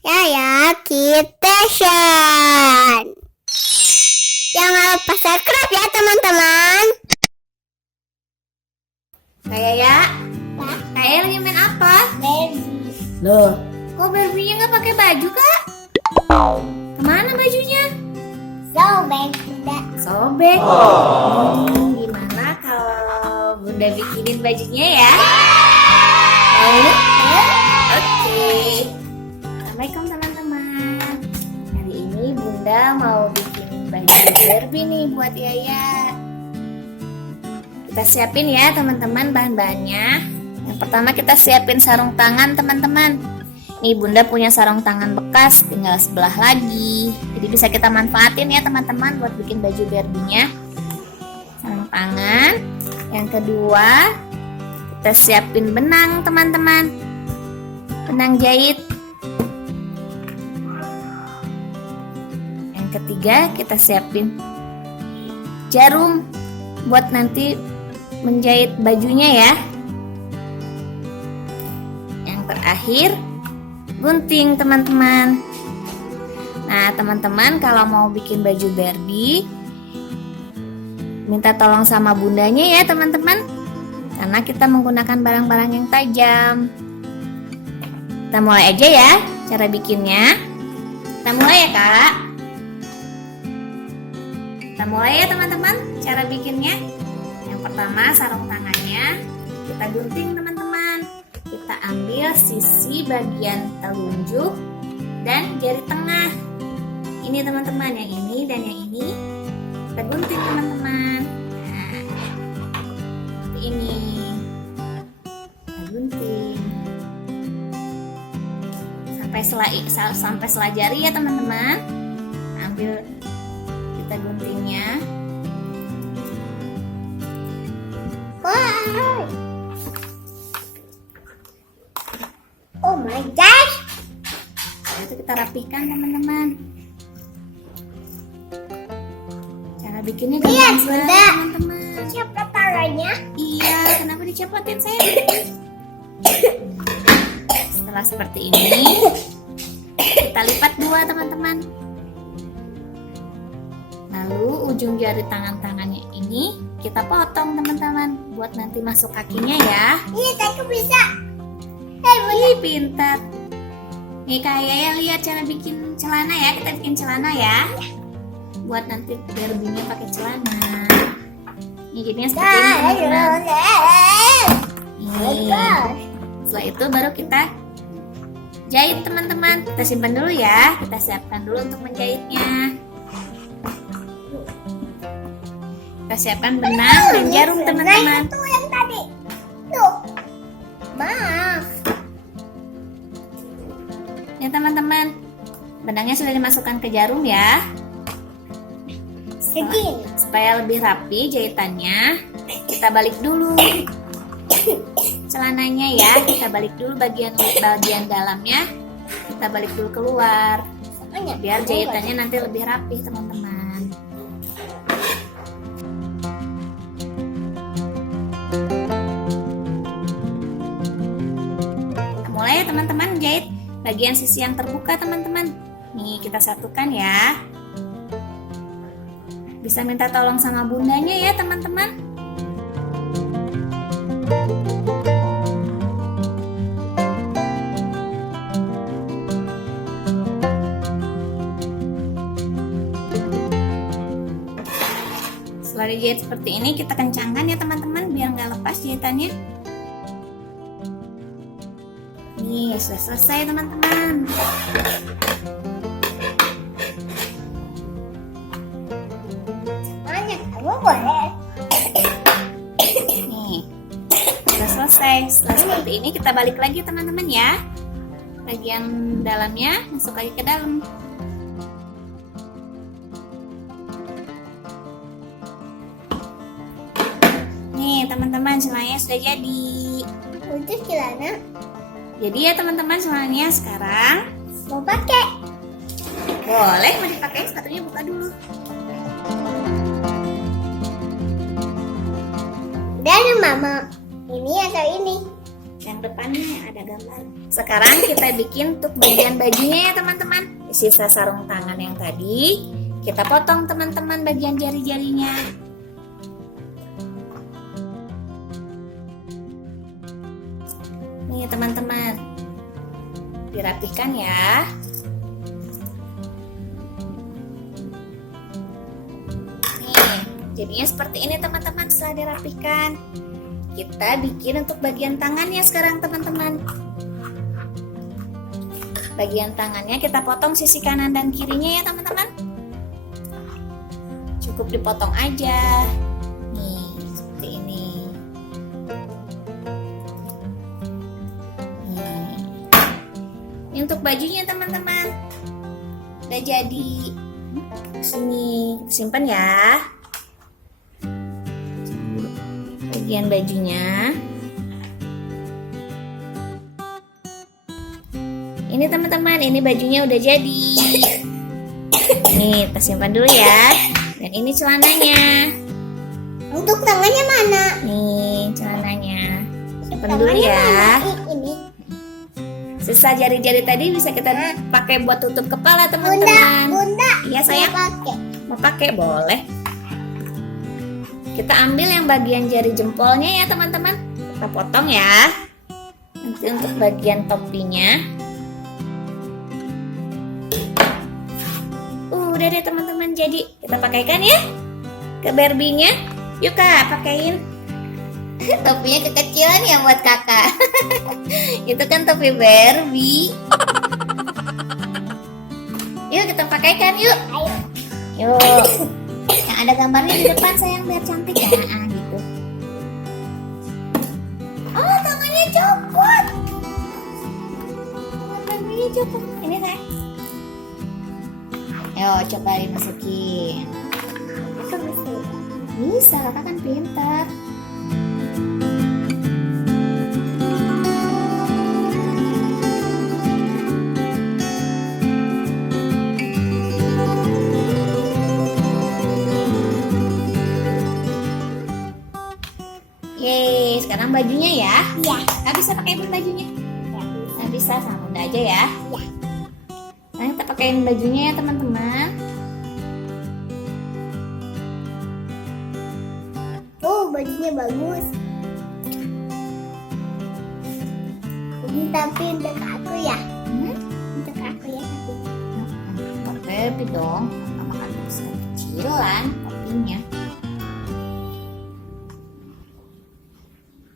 Yaya Kitchen. Jangan lupa subscribe ya teman-teman. Kayak ya? Kayak lagi main apa? Baby. Loh, kok Barbie-nya nggak pakai baju, Kak? Kemana bajunya? Sobek Bunda. Sobek. Gimana kalau Bunda bikinin bajunya ya? Mau? Oke. Assalamualaikum teman-teman. Hari ini Bunda mau bikin baju Barbie nih buat Yaya. Kita siapin ya teman-teman bahan-bahannya. Yang pertama kita siapin sarung tangan teman-teman. Nih Bunda punya sarung tangan bekas, tinggal sebelah lagi. Jadi bisa kita manfaatin ya teman-teman buat bikin baju Barbie-nya. Sarung tangan. Yang kedua, kita siapin benang teman-teman. Benang jahit. Yang ketiga, kita siapin jarum buat nanti menjahit bajunya ya. Yang terakhir, gunting teman-teman. Nah teman-teman kalau mau bikin baju Barbie, minta tolong sama bundanya ya teman-teman, karena kita menggunakan barang-barang yang tajam. Kita mulai aja ya cara bikinnya. Kita mulai ya kak. Kita mulai ya teman-teman cara bikinnya. Yang pertama sarung tangannya kita gunting teman-teman. Kita ambil sisi bagian telunjuk dan jari tengah. Ini teman-teman, yang ini dan yang ini kita gunting teman-teman. Nah, seperti ini. Kita gunting sampai selah jari ya teman-teman. Ambil kita guntingnya. Wow. Oh my gosh. Setelah itu kita rapihkan teman-teman. Cara bikinnya Lihat, gampang sekali Bunda. teman-teman. Siapa taruhnya? Iya, kenapa dicopotin saya? Setelah seperti ini, kita lipat dua teman-teman. Lalu ujung jari tangan-tangannya ini kita potong teman-teman, buat nanti masuk kakinya ya. Iya, aku bisa. Ih, pintar. Nih kayak lihat cara bikin celana ya. Kita bikin celana ya. Buat nanti Barbie-nya pakai celana. Ini jadinya seperti ini teman-teman. Nih. Setelah itu baru kita jahit teman-teman. Kita simpan dulu ya. Kita siapkan dulu untuk menjahitnya. Kita siapkan benang dan jarum teman-teman. Itu yang tadi. Tuh. Maaf. Ya teman-teman, benangnya sudah dimasukkan ke jarum ya. Segini. Supaya lebih rapi jahitannya, kita balik dulu celananya ya. Kita balik dulu bagian dalamnya. Kita balik dulu keluar, biar jahitannya nanti lebih rapi teman-teman. Kita mulai ya teman-teman jahit bagian sisi yang terbuka teman-teman. Nih kita satukan ya. Bisa minta tolong sama bundanya ya teman-teman. Setelah dijahit seperti ini kita kencangkan ya teman-teman biar nggak lepas jahitannya. Nih sudah selesai teman-teman. Banyak, kamu boleh. Nih sudah selesai. Setelah seperti ini kita balik lagi teman-teman ya. Bagian dalamnya masuk lagi ke dalam. Nih teman-teman, celananya sudah jadi. Untuk celana Jadi ya teman-teman, celananya sekarang mau pakai. boleh mau dipakai. Sepatunya buka dulu. Dan mama, ini atau ini? yang depannya yang ada gambar. Sekarang kita bikin untuk bagian bajunya ya teman-teman. Sisa sarung tangan yang tadi kita potong teman-teman bagian jari-jarinya. Nih teman-teman, dirapihkan ya. Nih, jadinya seperti ini teman-teman setelah dirapihkan. Kita bikin untuk bagian tangannya sekarang teman-teman. Bagian tangannya kita potong sisi kanan dan kirinya ya teman-teman. Cukup dipotong aja. Nih, seperti ini. Nih. Ini untuk bajunya teman-teman. Udah jadi. Sini simpan ya. Bagian bajunya. Ini teman-teman, ini bajunya udah jadi. Nih, kita simpan dulu ya. Dan ini celananya. Untuk tangannya mana? Nih, celananya. Simpan dulu Tangannya ya. mana? Ini. Sisa jari-jari tadi bisa kita pakai buat tutup kepala Bunda, teman-teman. bunda. Iya sayang. Pakai. Mau pakai boleh. Kita ambil yang bagian jari jempolnya ya teman-teman. Kita potong ya. Nanti untuk bagian topinya. Udah deh teman-teman jadi. Kita pakaikan ya ke Barbie-nya. Yuk kak, pakaiin. Topinya kekecilan ya buat kakak. Itu kan topi Barbie. Yuk kita pakaikan yuk. Ayo. Yuk. Yang ada gambarnya di depan sayang biar cantik ya. Gitu. Oh tangannya copot. Tangannya copot. Ini sayang. Ayo coba dimasukin. Bisa, kakak kan pintar. Yeay, sekarang bajunya ya. Iya. Nggak bisa pakai bajunya. Nggak bisa, sama bunda aja ya. Iya. Nah, kita pakein bajunya ya teman-teman. Tuh, bajunya bagus. Ini tapi untuk aku ya. Untuk aku ya tapi. Nggak Barbie dong. Sama kan kecilan topinya.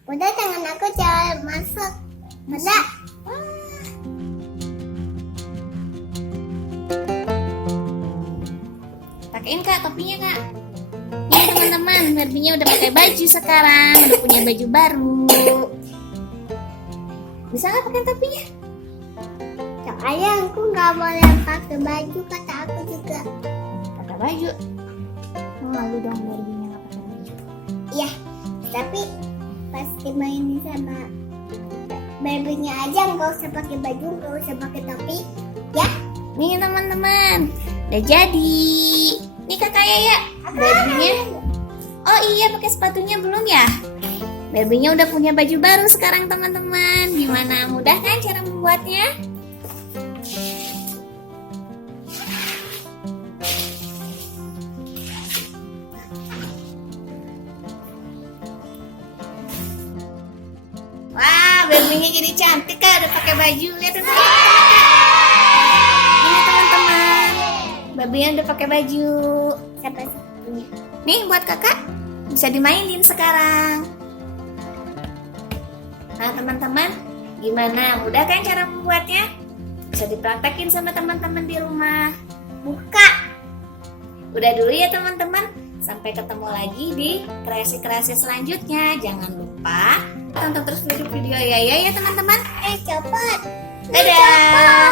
Bunda tangan aku jangan masuk. Bunda. Pakein kak topinya kak. Nih teman-teman, Barbie-nya udah pakai baju sekarang, udah punya baju baru. Bisa nggak pakai topinya? Soalnya aku nggak boleh pakai baju kata aku juga. Pakai baju. Oh, malu dong Barbie-nya nggak pakai baju. Iya. Tapi pasti mainin sama Barbie-nya aja nggak usah pakai baju, nggak usah pakai topi. Ya. Nih teman-teman, udah jadi. Nih kakak ya, Barbie-nya. Oh iya, pakai sepatunya belum ya? Barbie-nya udah punya baju baru sekarang teman-teman. Gimana, mudah kan cara membuatnya? Wah, Barbie-nya jadi cantik kak, udah pakai baju. Lihat teman-teman. Ini teman-teman, Barbie-nya udah pakai baju. Siapa punya? Nih buat kakak, bisa dimainin sekarang. Nah teman-teman, gimana? Mudah kan cara membuatnya? Bisa dipraktekin sama teman-teman di rumah. Buka. Udah dulu ya teman-teman. Sampai ketemu lagi di kreasi-kreasi selanjutnya. Jangan lupa tonton terus video-video ya teman-teman. Cepet. Dadah.